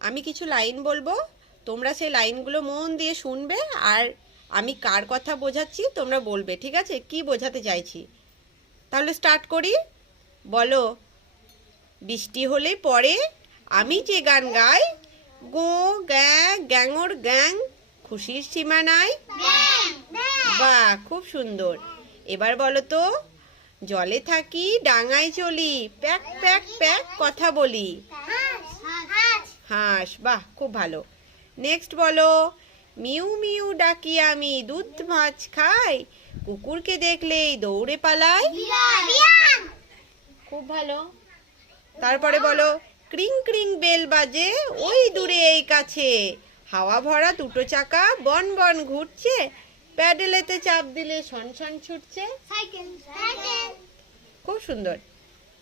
আমি কিছু লাইন বলবো, তোমরা সেই লাইনগুলো মন দিয়ে শুনবে, আর আমি কার কথা বোঝাচ্ছি তোমরা বলবে, ঠিক আছে, কি বোঝাতে চাইছি। তাহলে স্টার্ট করি। বলো, বৃষ্টি হলে পরে আমি যে গান গাই, গো গ্যাঁ গ্যাঙর গ্যাং, খুশির সীমানায়। বাহ, খুব সুন্দর। এবার বলো তো, জলে থাকি ডাঙায় চলি, প্যাক প্যাক প্যাক কথা বলি। হাঁস, বাহ, খুব ভালো। নেক্সট বলো, মিউ মিউ ডাকি আমি, দুধ মাছ খাই, কুকুরকে দেখলেই দৌড়ে পালাই। খুব ভালো। তারপরে বলো, ক্রিং ক্রিং বেল বাজে, ওই দূরে এই কাছে, হাওয়া ভরা দুটো চাকা বন বন ঘুরছে, প্যাডেলেতে চাপ দিলে শন শন ছুটছে। খুব সুন্দর।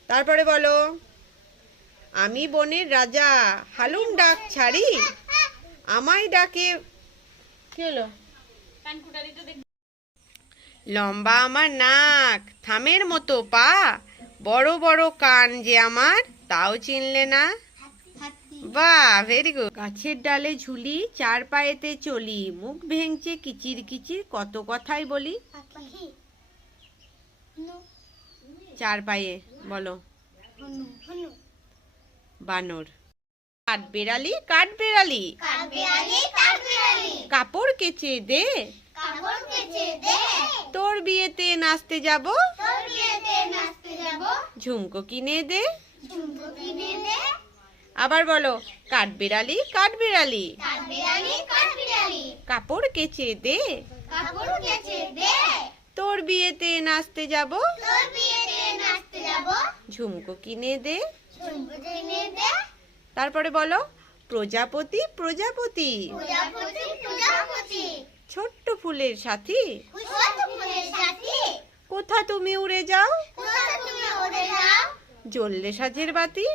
তারপরে বলো, আমি বনের রাজা, হালুম ডাক ছাড়ি, আমায় ডাকে। কি হলো? লম্বা আমার নাক, থামের মতো পা, বড় বড় কান যে আমার, তাও চিনলে না। বাহ, ভেরি গুড। গাছের ডালে ঝুলি, চার পায়েতে চলি, মুখ ভেঙচে কিচির কিচির কত কথাই বলি। চার পায়ে বলো। বানর। কাঠ বেড়ালি কাঠ বেড়ালি, কাপড় কেচে দে, তোর বিয়েতে নাচতে যাব, ঝুমকো কিনে দে। আবার বলো, কাঠ বেড়ালি কাঠ বেড়ালি, কাপড় কেচে দে, তোর বিয়েতে নাচতে যাব, ঝুমকো কিনে দে। তারপরে বলো, প্রজাপতি প্রজাপতি, ছোট্ট ফুলের সাথী, কোথা তুমি উড়ে যাও, জ্বললে সাজের বাতি।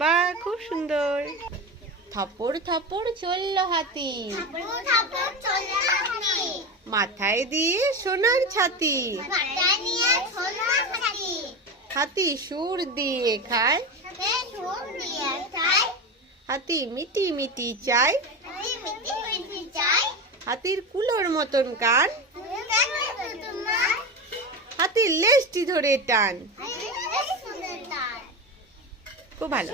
বাহ, খুব সুন্দর। থপড় থপড় চলল হাতি, মাথায় দিয়ে সোনার ছাতি, হাতি সুর দিয়ে খায়, হাতি মিটি মিটি চায়, হাতির কুলোর মতন কান, হাতির লেজটি ধরে টান। খুব ভালো।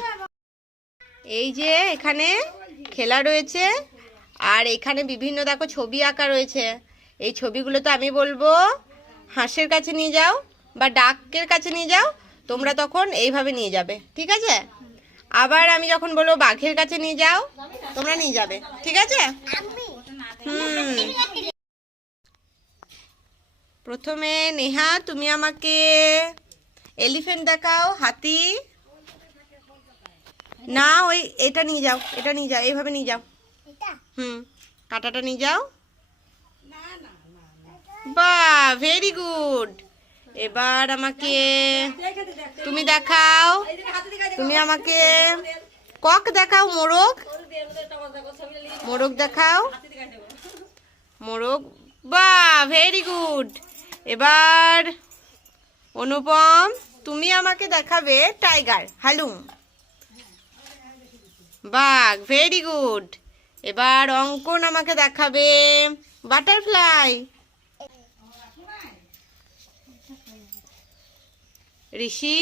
এই যে এখানে খেলা রয়েছে, আর এখানে বিভিন্ন দেখো ছবি আঁকা রয়েছে। এই ছবিগুলো তো আমি বলবো হাঁসের কাছে নিয়ে যাও বা ডাকের কাছে নিয়ে যাও, তোমরা তখন এইভাবে নিয়ে যাবে, ঠিক আছে। আবার আমি যখন বলবো বাঘের কাছে নিয়ে যাও, তোমরা নিয়ে যাবে, ঠিক আছে। প্রথমে নেহা, তুমি আমাকে এলিফ্যান্ট দেখাও, হাতি না, ওই এটা নিয়ে যাও, এটা নিয়ে যাও, এইভাবে নিয়ে যাও। কাঁটাটা নিয়ে যাও। বাহ, ভেরি গুড। এবার আমাকে তুমি দেখাও, তুমি আমাকে কক দেখাও, মোরগ, মোরগ দেখাও, মোরগ। বাহ, ভেরি গুড। এবার অনুপম, তুমি আমাকে দেখাবে টাইগার, হালুম। বাঘ, ভেরি গুড। এবার অঙ্কন আমাকে দেখাবে বাটারফ্লাই। ঋষি,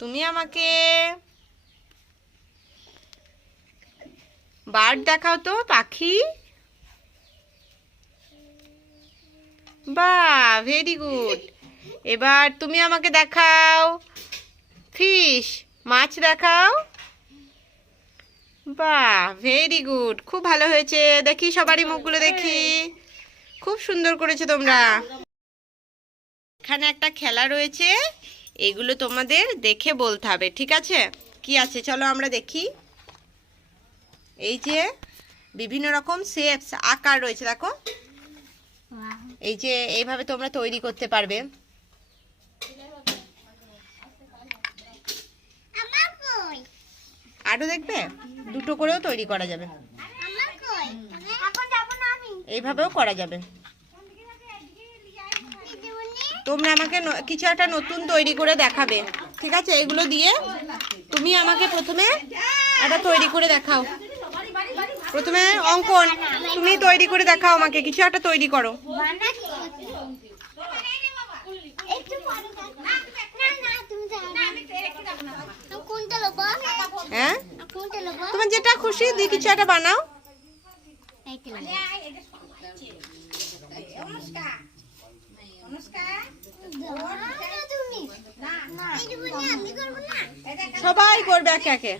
তুমি আমাকে বার্ড দেখাও তো, পাখি। বাহ, ভেরি গুড। এবার তুমি আমাকে দেখাও ফিশ, মাছ দেখাও। বাহ, ভেরি গুড, খুব ভালো হয়েছে। দেখি সবারই মুখগুলো দেখি, খুব সুন্দর করেছো তোমরা। এখানে একটা খেলা রয়েছে, এগুলো তোমাদের দেখে বলতে হবে, ঠিক আছে। কি আছে চলো আমরা দেখি। এই যে বিভিন্ন রকম শেপস আকার রয়েছে দেখো। এই যে এইভাবে তোমরা তৈরি করতে পারবে। আরো দেখবে দুটো করেও তৈরি করা যাবে, এইভাবেও করা যাবে। তোমরা আমাকে কিছু একটা নতুন তৈরি করে দেখাবে, ঠিক আছে? এগুলো দিয়ে তুমি আমাকে প্রথমে একটা তৈরি করে দেখাও। প্রথমে অঙ্কন তুমি তৈরি করে দেখাও, আমাকে কিছু একটা তৈরি করো। হ্যাঁ, তোমার যেটা খুশি দিয়ে কিছু একটা বানাও। সবাই করবে একে একে।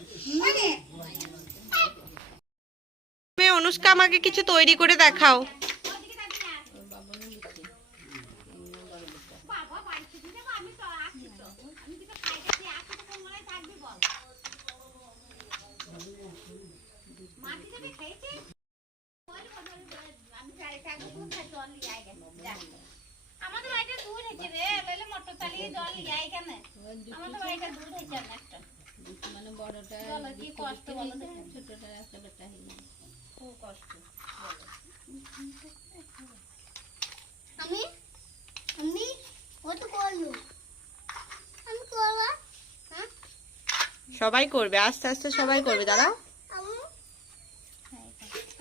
অনুষ্কা আমাকে কিছু তৈরি করে দেখাও। আমাদের বাড়িতে দুধ হয়েছে রে, লইলে মোটর চালিয়ে জল লিয়াই কেন? আমাদের বাড়িতে দুধ হয়েছে না একটা। মানে বড়টা বলো কি কষ্ট বলো, ছোটটা একটা বেটা হইলো খুব কষ্ট। আমি আমি ও তো করলো, আমি করব। হ্যাঁ সবাই করবে, আস্তে আস্তে সবাই করবে। দাঁড়াও,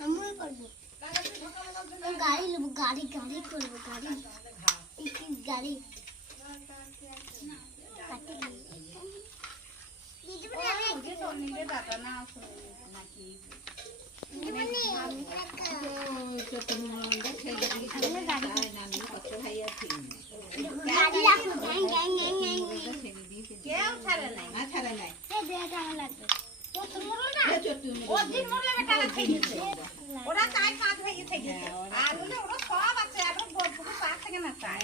আমি করব। গাড়ি নেবো, গাড়ি গাড়ি করবো, গাড়ি গাড়ি ওরা চাই কাজ হয়ে গেছে আর ওরা সব আছে এখন পাক থেকে না চায়।